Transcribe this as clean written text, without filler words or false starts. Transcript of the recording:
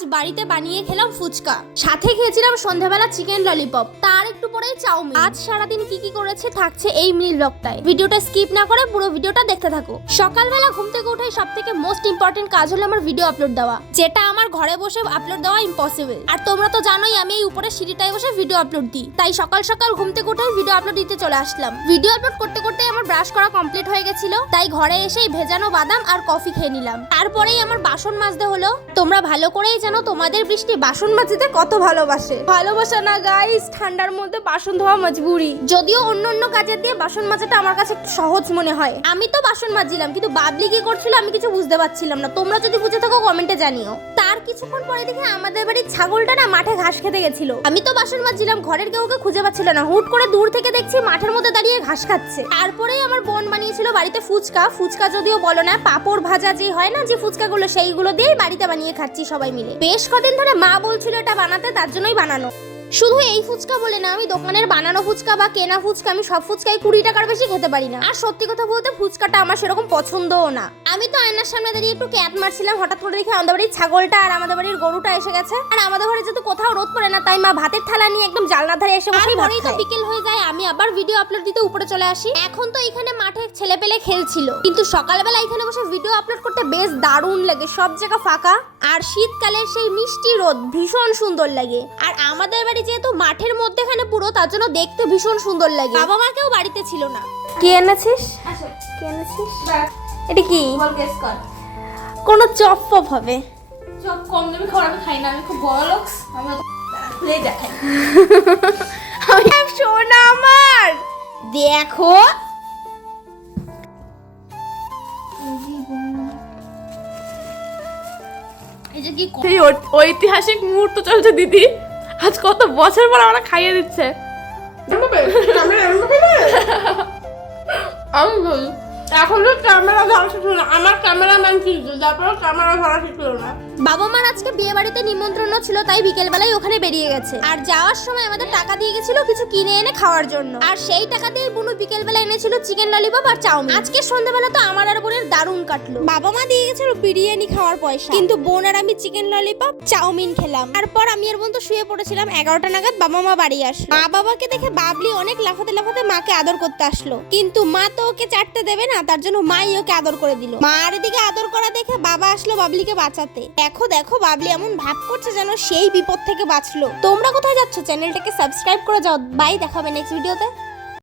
আজ বাড়িতে বানিয়ে খেলাম ফুচকা, সাথে খেয়েছিলাম সন্ধ্যাবেলা চিকেন ললিপপ, তার একটু পরেই চাউমিন। আজ সারাদিন কি কি করেছে থাকছে এই মিনি ব্লগটায়। ভিডিওটা স্কিপ না করে পুরো ভিডিওটা দেখতে থাকো। সকালবেলা ঘুম থেকে উঠে সবথেকে মোস্ট ইম্পর্টেন্ট কাজ হলো আমার ভিডিও আপলোড দেওয়া, যেটা আমার ঘরে বসে আপলোড দেওয়া ইম্পসিবল। আর তোমরা তো জানোই আমি এই উপরে সিঁড়িটায় বসে ভিডিও আপলোড দিই, তাই সকাল সকাল ঘুম থেকে উঠে ভিডিও আপলোড দিতে চলে আসলাম। ভিডিও আপলোড করতে করতে আমার ব্রাশ করা কমপ্লিট হয়ে গেছিল, তাই ঘরে এসেই ভেজানো বাদাম আর কফি খেয়ে নিলাম। তারপরেই আমার বাসন মাজতে হলো। তোমরা ভালো করেই জানো তোমাদের বৃষ্টি বাসন মাজতে কত ভালোবাসে। ভালোবাসা না গাইস, ঠান্ডার মধ্যে বাসন ধোয়া মজবুরি। যদিও অন্য অন্য কাজের দিয়ে বাসন মাজাটা আমার কাছে একটু সহজ মনে হয়। আমি তো বাসন মাজছিলাম, কিন্তু বাবলি কি করছিল আমি কিছু বুঝতে পারছিলাম না। তোমরা যদি বুঝে থাকো কমেন্টে জানিও। তার কিছুক্ষণ পরে দেখে আমাদের বাড়ির ছাগলটা না মাঠে ঘাস খেতে গেছিল। আমি তো বাসন মাজছিলাম, ঘরের কেউ ওকে খুঁজে পাচ্ছিল না। হুট করে দূর থেকে দেখছি মাঠের মধ্যে দাঁড়িয়ে ঘাস খাচ্ছে। তারপরেই আমার বোন বানিয়েছিল বাড়িতে ফুচকা। ফুচকা যদিও বলো না, পাপড় ভাজা যে হয় না যে ফুচকাগুলো, সেইগুলো দিয়েই বাড়িতে বানিয়ে খাচ্ছি সবাই মিলে। বেশ কদিন ধরে মা বলছিল এটা বানাতে, তার জন্যই বানানো। শুধু এই ফুচকা বলে না, আমি দোকানের বানানো ফুচকা বা কেনা ফুচকা আমি সব ফুচকাই 20 টাকার বেশি খেতে পারি না। আর সত্যি কথা বলতে ফুচকাটা আমার সেরকম পছন্দও না। আমি তো আয়নার সামনে দাঁড়িয়ে একটু ক্যাট মারছিলাম, হঠাৎ করে দেখি আমাদের বাড়ির ছাগলটা আর আমাদের বাড়ির গরুটা এসে গেছে। আর আমাদের ঘরে যেহেতু কোথাও রোদ পড়ে না, তাই মা ভাতের থালা নিয়ে একদম জানলার ধারে এসে বসেই ভাত খায়। বিকেল হয়ে যায়, আমি আবার ভিডিও আপলোড দিতে উপরে চলে আসি। এখন তো এখানে মাঠে ছেলে পেলে খেলছিল, কিন্তু সকালবেলা এখানে বসে ভিডিও আপলোড করতে বেশ দারুণ লাগে। সব জায়গা ফাঁকা আর শীতকালের সেই মিষ্টি রোদ ভীষণ সুন্দর লাগে। আর আমাদের বাড়ি যেহেতু মাঠের মধ্যেখানে পুরো, তার জন্য দেখতে ভীষণ সুন্দর লাগে। বাবা মা কেউ বাড়িতে ছিল না। কি এনেছিস? কি এনেছিস? এটা কি? বল গেস কর। কোন চপ পপ হবে? চপ কম দামি খাবার আমি খাই না, আমি খুব বড় লোক। আমি খুলে দেখাই। আমি সোনা আমার দেখো। এই যে কি ঐতিহাসিক মুহূর্ত চলছে দিদি। আজ কত বছর পর আমরা খাইয়ে দিচ্ছে। আমি বলি এখন তো ক্যামেরা ধরা শিখলো না, আমার ক্যামেরাম্যান ছিল, তারপর ক্যামেরা ধরা শিখলো না। বাবা মার আজকে বিয়ে বাড়িতে নিমন্ত্রণ ছিল, তাই বিকেল বেলায় ওখানে বেরিয়ে গেছে। আর যাওয়ার সময় আমাদের টাকা দিয়ে গেছিল কিছু কিনে এনে খাওয়ার জন্য। আর সেই টাকা দিয়ে বুনু বিকেল বেলা এনেছিল চিকেন ললিপপ আর চাউমিন। আজকে সন্ধ্যাবেলা তো আমার আর বোনের দারুণ কাটলো। বাবা মা দিয়ে গেছিল বিরিয়ানি খাওয়ার পয়সা, কিন্তু বোন আর আমি চিকেন ললিপপ চাউমিন খেলাম। তারপর আমি আর বোন তো শুয়ে পড়েছিলাম। 11টা নাগাদ বাবা মা বাড়ি আসলো। মা বাবাকে দেখে বাবলি অনেক লাফাতে লাফাতে মাকে আদর করতে আসলো, কিন্তু মা তো ওকে চাটতে দেবে না, তার জন্য মাই ওকে আদর করে দিল। মার দিকে আদর করা দেখে বাবা আসলো বাবলিকে বাঁচাতে। দেখো দেখো বাবলি এমন ভাব করছে যেন সেই বিপদ থেকে বাঁচলো। তোমরা কোথায় যাচ্ছ? চ্যানেলটাকে সাবস্ক্রাইব করে যাও। বাই, দেখা হবে নেক্সট ভিডিওতে।